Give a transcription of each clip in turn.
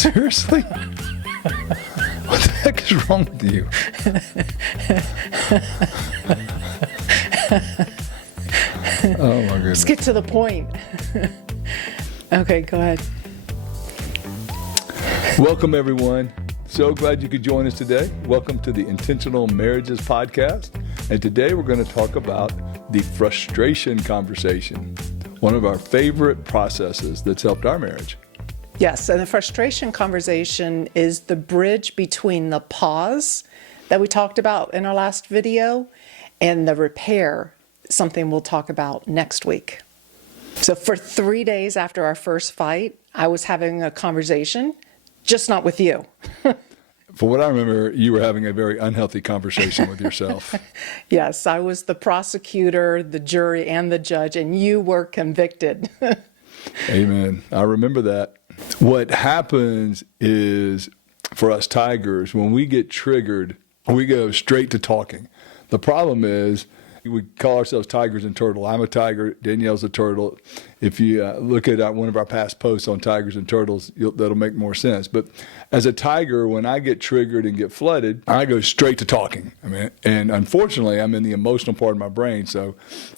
Seriously? What the heck is wrong with you? Oh, my goodness. Let's get to the point. Okay, go ahead. Welcome, everyone. So glad you could join us today. Welcome to the Intentional Marriages Podcast. And today we're going to talk about the frustration conversation, one of our favorite processes that's helped our marriage. Yes, and the frustration conversation is the bridge between the pause that we talked about in our last video and the repair, something we'll talk about next week. So for 3 days after our first fight, I was having a conversation, just not with you. For what I remember, you were having a very unhealthy conversation with yourself. Yes, I was the prosecutor, the jury, and the judge, and you were convicted. Amen. I remember that. What happens is, for us tigers, when we get triggered, we go straight to talking. The problem is, we call ourselves tigers and turtle. I'm a tiger. Danielle's a turtle. If you look at one of our past posts on tigers and turtles, that'll make more sense. But as a tiger, when I get triggered and get flooded, I go straight to talking. And unfortunately, I'm in the emotional part of my brain, so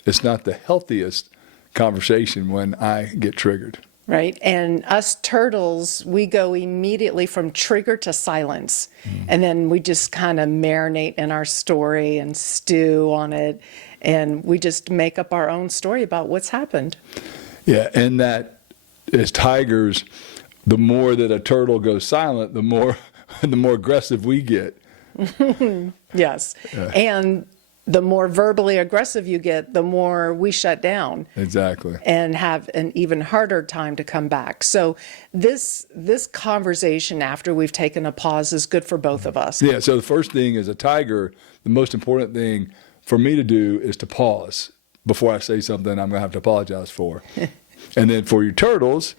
it's not the healthiest conversation when I get triggered. Right. And us turtles, we go immediately from trigger to silence. And then we just kind of marinate in our story and stew on it. And we just make up our own story about what's happened. Yeah. And that as tigers, the more that a turtle goes silent, the more aggressive we get. Yes. And the more verbally aggressive you get, the more we shut down. Exactly. And have an even harder time to come back. So this conversation after we've taken a pause is good for both of us. Yeah, so the first thing as a tiger, the most important thing for me to do is to pause before I say something I'm going to have to apologize for. And then for you turtles,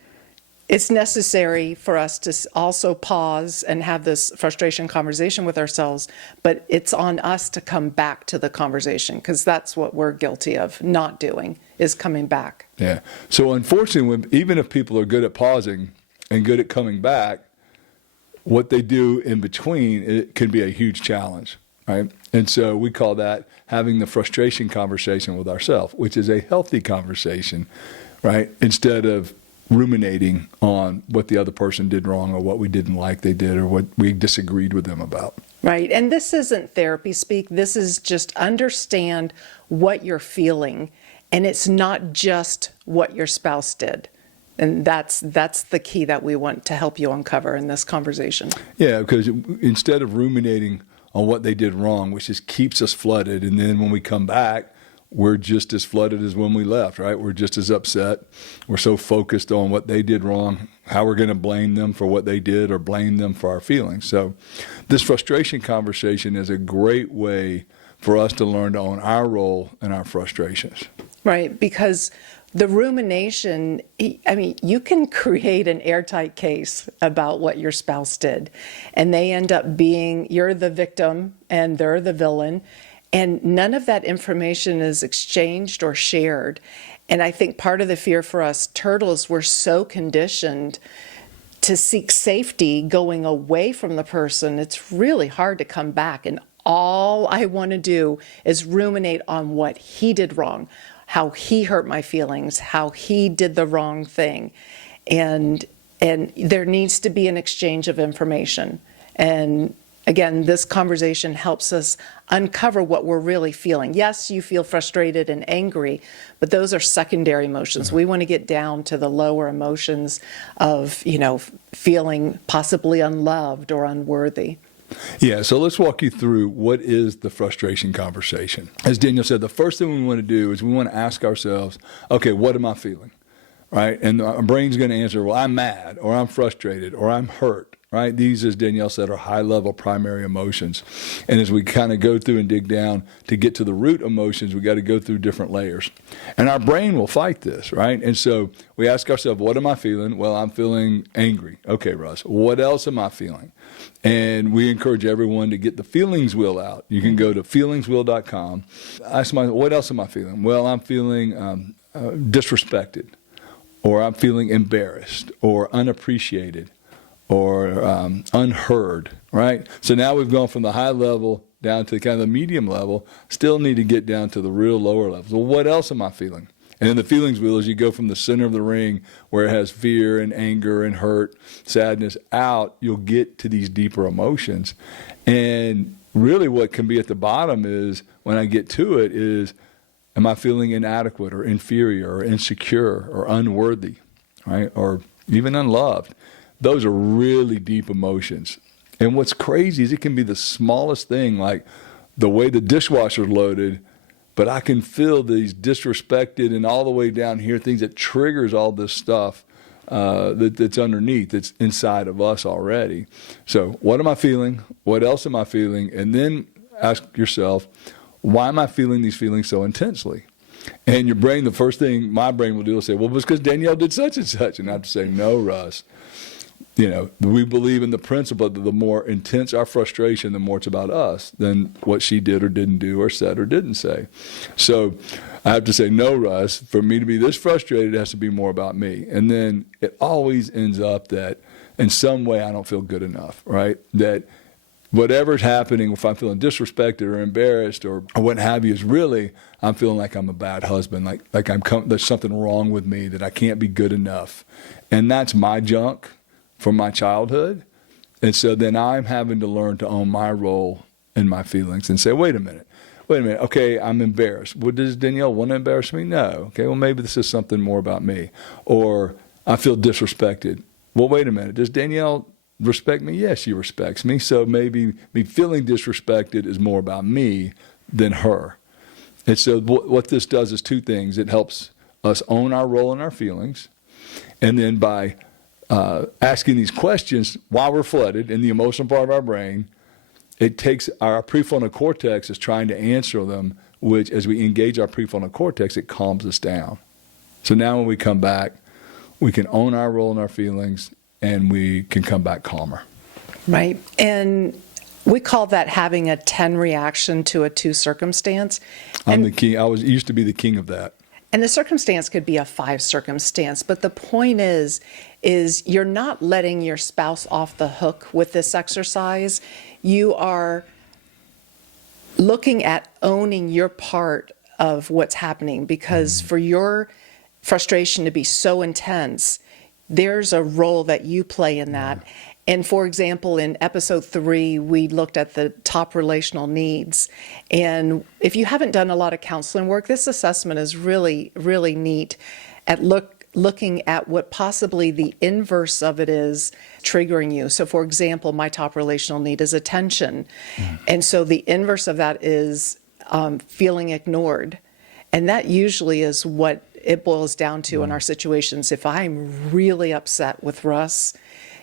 it's necessary for us to also pause and have this frustration conversation with ourselves, but it's on us to come back to the conversation because that's what we're guilty of not doing, is coming back. Yeah. So unfortunately, even if people are good at pausing and good at coming back, what they do in between, it can be a huge challenge, right? And so we call that having the frustration conversation with ourselves, which is a healthy conversation, right? Instead of ruminating on what the other person did wrong or what we didn't like they did or what we disagreed with them about. Right. And this isn't therapy speak. This is just understand what you're feeling. And it's not just what your spouse did. And that's the key that we want to help you uncover in this conversation. Yeah, because instead of ruminating on what they did wrong, which just keeps us flooded, and then when we come back, we're just as flooded as when we left, right? We're just as upset. We're so focused on what they did wrong, how we're going to blame them for what they did or blame them for our feelings. So this frustration conversation is a great way for us to learn to own our role in our frustrations. Right, because the rumination, you can create an airtight case about what your spouse did, and they end up being, you're the victim and they're the villain. And none of that information is exchanged or shared. And I think part of the fear for us turtles, we're so conditioned to seek safety going away from the person. It's really hard to come back. And all I want to do is ruminate on what he did wrong, how he hurt my feelings, how he did the wrong thing. And there needs to be an exchange of information. And again, this conversation helps us uncover what we're really feeling. Yes, you feel frustrated and angry, but those are secondary emotions. We want to get down to the lower emotions of, feeling possibly unloved or unworthy. Yeah, so let's walk you through what is the frustration conversation. As Danielle said, the first thing we want to do is we want to ask ourselves, okay, what am I feeling? Right? And our brain's going to answer, well, I'm mad, or I'm frustrated, or I'm hurt. Right? These, as Danielle said, are high-level primary emotions. And as we kind of go through and dig down to get to the root emotions, we got to go through different layers. And our brain will fight this, right? And so we ask ourselves, what am I feeling? Well, I'm feeling angry. Okay, Russ, what else am I feeling? And we encourage everyone to get the feelings wheel out. You can go to feelingswheel.com. Ask myself, what else am I feeling? Well, I'm feeling disrespected, or I'm feeling embarrassed, or unappreciated, unheard, right? So now we've gone from the high level down to kind of the medium level, still need to get down to the real lower levels. Well, what else am I feeling? And in the feelings wheel, as you go from the center of the ring where it has fear and anger and hurt, sadness out, you'll get to these deeper emotions. And really what can be at the bottom is, when I get to it, is, am I feeling inadequate or inferior or insecure or unworthy, right? Or even unloved? Those are really deep emotions. And what's crazy is it can be the smallest thing, like the way the dishwasher's loaded, but I can feel these disrespected and all the way down here, things that triggers all this stuff that's underneath, that's inside of us already. So what am I feeling? What else am I feeling? And then ask yourself, why am I feeling these feelings so intensely? And your brain, the first thing my brain will do is say, well, it's because Danielle did such and such. And I have to say, no, Russ. We believe in the principle that the more intense our frustration, the more it's about us than what she did or didn't do or said or didn't say. So I have to say, no, Russ, for me to be this frustrated, it has to be more about me. And then it always ends up that in some way I don't feel good enough, right? That whatever's happening, if I'm feeling disrespected or embarrassed or what have you, is really I'm feeling like I'm a bad husband, like there's something wrong with me, that I can't be good enough. And that's my junk from my childhood. And so then I'm having to learn to own my role in my feelings and say, wait a minute. Okay, I'm embarrassed. Well, does Danielle want to embarrass me? No. Okay, well, maybe this is something more about me. Or I feel disrespected. Well, wait a minute. Does Danielle respect me? Yes, she respects me. So maybe me feeling disrespected is more about me than her. And so what this does is two things. It helps us own our role in our feelings. And then by asking these questions while we're flooded in the emotional part of our brain, it takes our prefrontal cortex is trying to answer them, which as we engage our prefrontal cortex, it calms us down. So now when we come back, we can own our role in our feelings and we can come back calmer. Right. And we call that having a 10 reaction to a 2 circumstance. I'm the king. Used to be the king of that. And the circumstance could be a 5 circumstance, but the point is you're not letting your spouse off the hook with this exercise. You are looking at owning your part of what's happening, because for your frustration to be so intense, there's a role that you play in that. And for example, in episode 3, we looked at the top relational needs. And if you haven't done a lot of counseling work, this assessment is really, really neat at looking at what possibly the inverse of it is triggering you. So for example, my top relational need is attention. And so the inverse of that is feeling ignored. And that usually is what it boils down to in our situations. If I'm really upset with Russ,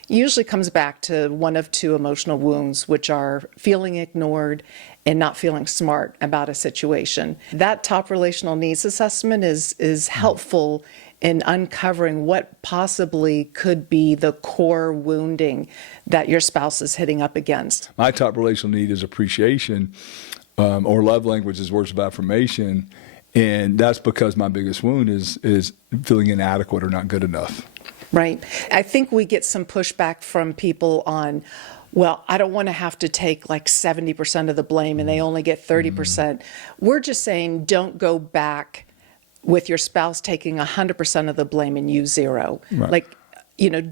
usually comes back to one of 2 emotional wounds, which are feeling ignored and not feeling smart about a situation. That top relational needs assessment is helpful in uncovering what possibly could be the core wounding that your spouse is hitting up against. My top relational need is appreciation, or love language is words of affirmation. And that's because my biggest wound is feeling inadequate or not good enough. Right. I think we get some pushback from people on, well, I don't want to have to take like 70% of the blame and they only get 30%. We're just saying don't go back with your spouse taking 100% of the blame and you 0. Right. Like,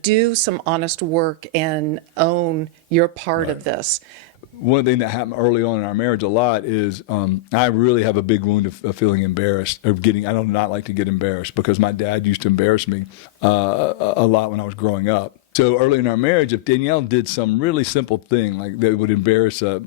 do some honest work and own your part of this. One thing that happened early on in our marriage a lot is I really have a big wound of feeling embarrassed, I do not like to get embarrassed, because my dad used to embarrass me a lot when I was growing up. So early in our marriage, if Danielle did some really simple thing, like that would embarrass a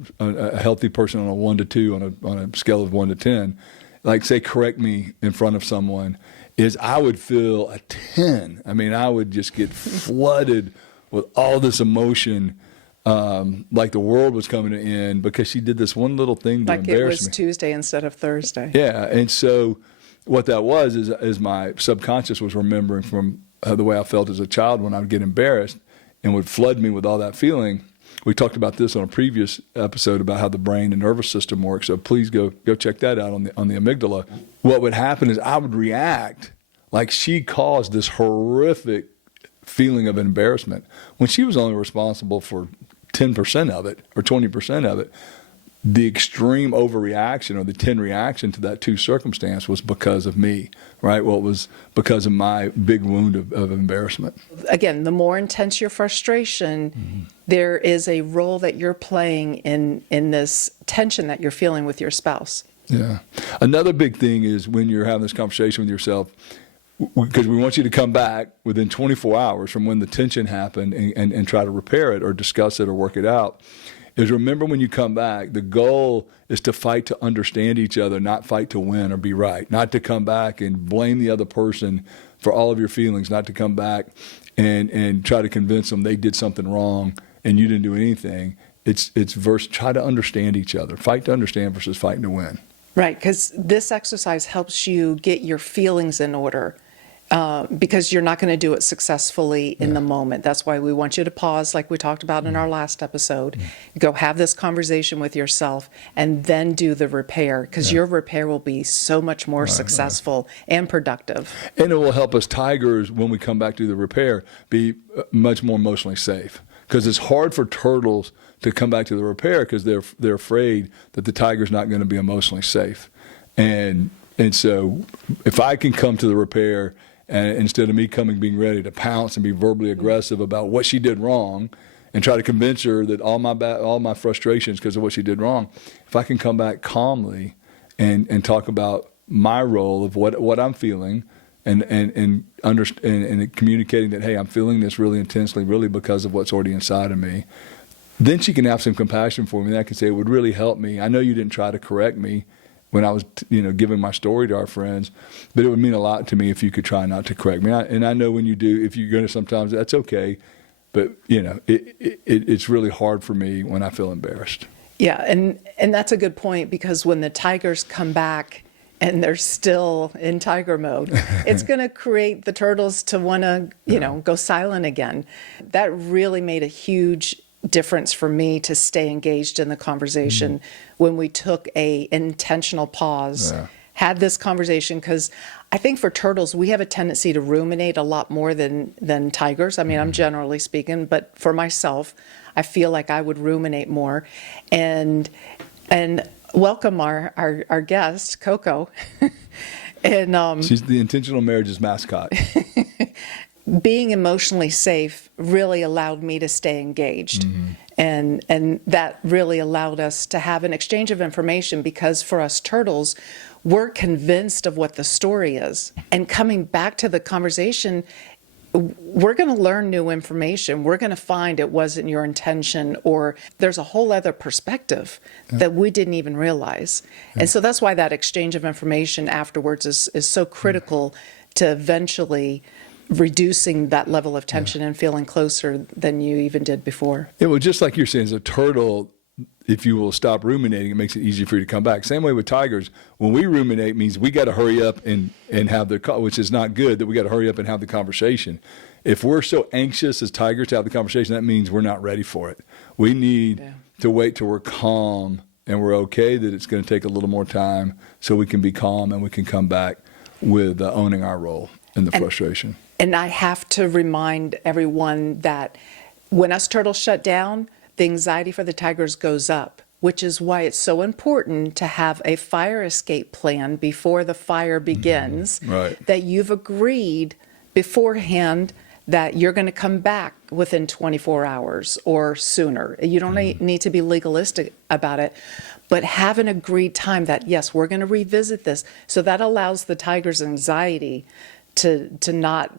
healthy person on a 1 to 2, on a scale of 1 to 10, like say correct me in front of someone, is I would feel a 10. I mean, I would just get flooded with all this emotion. Like the world was coming to an end because she did this one little thing to embarrass me. Like it was Tuesday instead of Thursday. Yeah, and so what that was is my subconscious was remembering from the way I felt as a child when I would get embarrassed and would flood me with all that feeling. We talked about this on a previous episode about how the brain and nervous system works, so please go check that out on the amygdala. What would happen is I would react like she caused this horrific feeling of embarrassment when she was only responsible for 10% of it or 20% of it. The extreme overreaction or the 10 reaction to that 2 circumstance was because of me, right? Well, it was because of my big wound of embarrassment. Again, the more intense your frustration, there is a role that you're playing in this tension that you're feeling with your spouse. Yeah. Another big thing is when you're having this conversation with yourself, because we want you to come back within 24 hours from when the tension happened and try to repair it or discuss it or work it out, is remember when you come back, the goal is to fight to understand each other, not fight to win or be right, not to come back and blame the other person for all of your feelings, not to come back and try to convince them they did something wrong and you didn't do anything. It's versus try to understand each other, fight to understand versus fighting to win. Right, because this exercise helps you get your feelings in order. Because you're not going to do it successfully in the moment. That's why we want you to pause, like we talked about in our last episode. Go have this conversation with yourself and then do the repair, because your repair will be so much more successful and productive. And it will help us tigers, when we come back to the repair, be much more emotionally safe. Because it's hard for turtles to come back to the repair because they're afraid that the tiger's not going to be emotionally safe. And so if I can come to the repair, and instead of me being ready to pounce and be verbally aggressive about what she did wrong and try to convince her that all my frustrations because of what she did wrong, if I can come back calmly and talk about my role of what I'm feeling and communicating that, hey, I'm feeling this really intensely, really because of what's already inside of me, then she can have some compassion for me. And I can say, it would really help me. I know you didn't try to correct me when I was, giving my story to our friends, but it would mean a lot to me if you could try not to correct me. And I know when you do, if you're going to sometimes, that's okay. But, it's really hard for me when I feel embarrassed. Yeah, and that's a good point, because when the tigers come back and they're still in tiger mode, it's going to create the turtles to want to, go silent again. That really made a huge difference for me to stay engaged in the conversation when we took a intentional pause, had this conversation, because I think for turtles, we have a tendency to ruminate a lot more than tigers. I mean, I'm generally speaking, but for myself, I feel like I would ruminate more. And welcome our guest, Coco. And she's the Intentional Marriages mascot. Being emotionally safe really allowed me to stay engaged. And that really allowed us to have an exchange of information, because for us turtles, we're convinced of what the story is. And coming back to the conversation, we're going to learn new information. We're going to find it wasn't your intention, or there's a whole other perspective that we didn't even realize. And so that's why that exchange of information afterwards is so critical to eventually reducing that level of tension and feeling closer than you even did before. Yeah, well, just like you're saying, as a turtle, if you will stop ruminating, it makes it easier for you to come back. Same way with tigers. When we ruminate, means we got to hurry up and have which is not good, that we got to hurry up and have the conversation. If we're so anxious as tigers to have the conversation, that means we're not ready for it. We need to wait till we're calm and we're okay that it's going to take a little more time so we can be calm and we can come back with owning our role in the frustration. And I have to remind everyone that when us turtles shut down, the anxiety for the tigers goes up, which is why it's so important to have a fire escape plan before the fire begins, that you've agreed beforehand that you're going to come back within 24 hours or sooner. You don't need to be legalistic about it, but have an agreed time that, yes, we're going to revisit this. So that allows the tiger's anxiety to not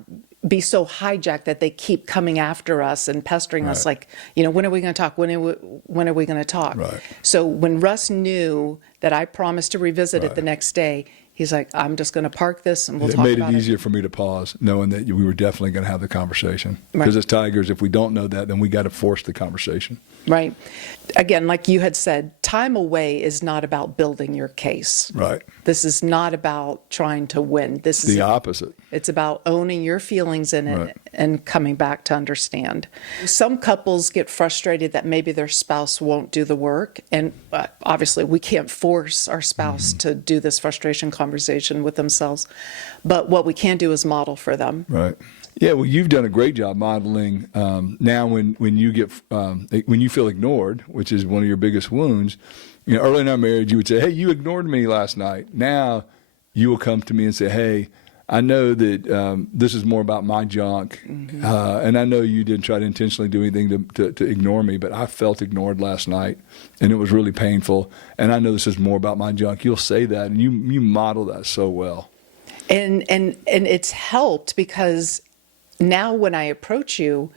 be so hijacked that they keep coming after us and pestering us like, when are we going to talk? When are we going to talk? So when Russ knew that I promised to revisit it the next day, he's like, I'm just going to park this and we'll talk about it. It made it easier for me to pause, knowing that we were definitely going to have the conversation. Because as tigers, if we don't know that, then we got to force the conversation. Right. Again, like you had said, time away is not about building your case. This is not about trying to win. This is the opposite. It's about owning your feelings in it and coming back to understand. Some couples get frustrated that maybe their spouse won't do the work. And obviously, we can't force our spouse to do this frustration conversation with themselves. But what we can do is model for them. Yeah, well, you've done a great job modeling. Now, when you feel ignored, which is one of your biggest wounds, early in our marriage, you would say, "Hey, you ignored me last night." Now, you will come to me and say, "Hey, I know that this is more about my junk, and I know you didn't try to intentionally do anything to ignore me, but I felt ignored last night, and it was really painful. And I know this is more about my junk." You'll say that, and you model that so well. And it's helped because now when I approach you,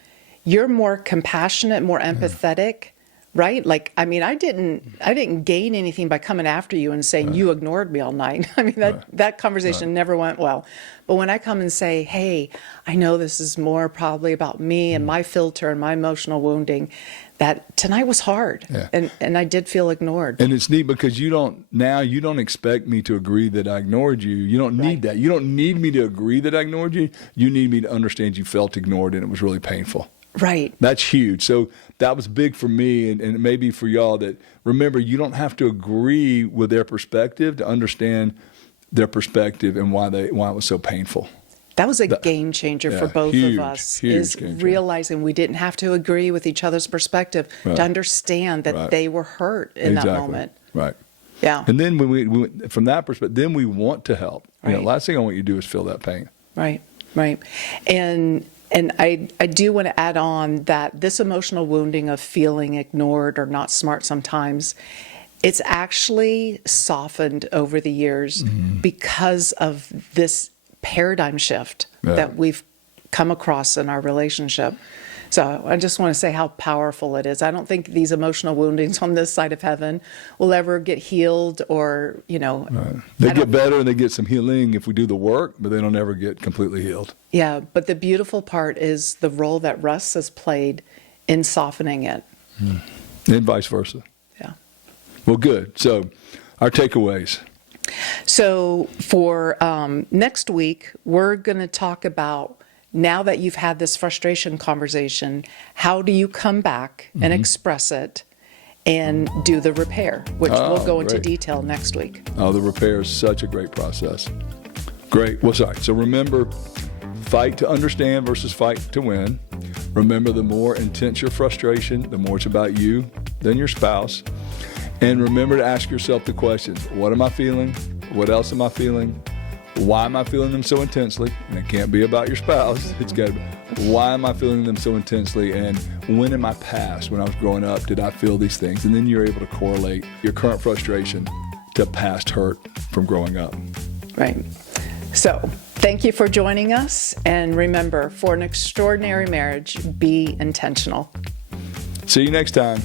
you're more compassionate, more empathetic, right? Like, I mean, I didn't gain anything by coming after you and saying you ignored me all night. I mean, that conversation never went well. But when I come and say, "Hey, I know this is more probably about me and my filter and my emotional wounding," that tonight was hard, and I did feel ignored. And it's neat because you don't expect me to agree that I ignored you. You don't need that. You don't need me to agree that I ignored you. You need me to understand you felt ignored and it was really painful. Right. That's huge. So that was big for me, and maybe for y'all, that remember, you don't have to agree with their perspective to understand their perspective and why it was so painful. That was a game changer for both of us, is realizing we didn't have to agree with each other's perspective to understand that they were hurt in that moment. Right. Yeah. And then when we from that perspective, then we want to help. Last thing I want you to do is feel that pain. Right. And I do want to add on that this emotional wounding of feeling ignored or not smart sometimes, it's actually softened over the years because of this paradigm shift that we've come across in our relationship. So I just want to say how powerful it is. I don't think these emotional woundings on this side of heaven will ever get healed or, They get better and they get some healing if we do the work, but they don't ever get completely healed. Yeah, but the beautiful part is the role that Russ has played in softening it. And vice versa. Yeah. Well, good. So our takeaways. So for next week, we're going to talk about, now that you've had this frustration conversation, how do you come back and express it and do the repair, which we'll go into detail next week. Oh, the repair is such a great process. Great. Well, sorry. So remember, fight to understand versus fight to win. Remember, the more intense your frustration, the more it's about you than your spouse. And remember to ask yourself the questions: what am I feeling? What else am I feeling? Why am I feeling them so intensely? And it can't be about your spouse. It's got to be, why am I feeling them so intensely? And when in my past, when I was growing up, did I feel these things? And then you're able to correlate your current frustration to past hurt from growing up. Right. So thank you for joining us. And remember, for an extraordinary marriage, be intentional. See you next time.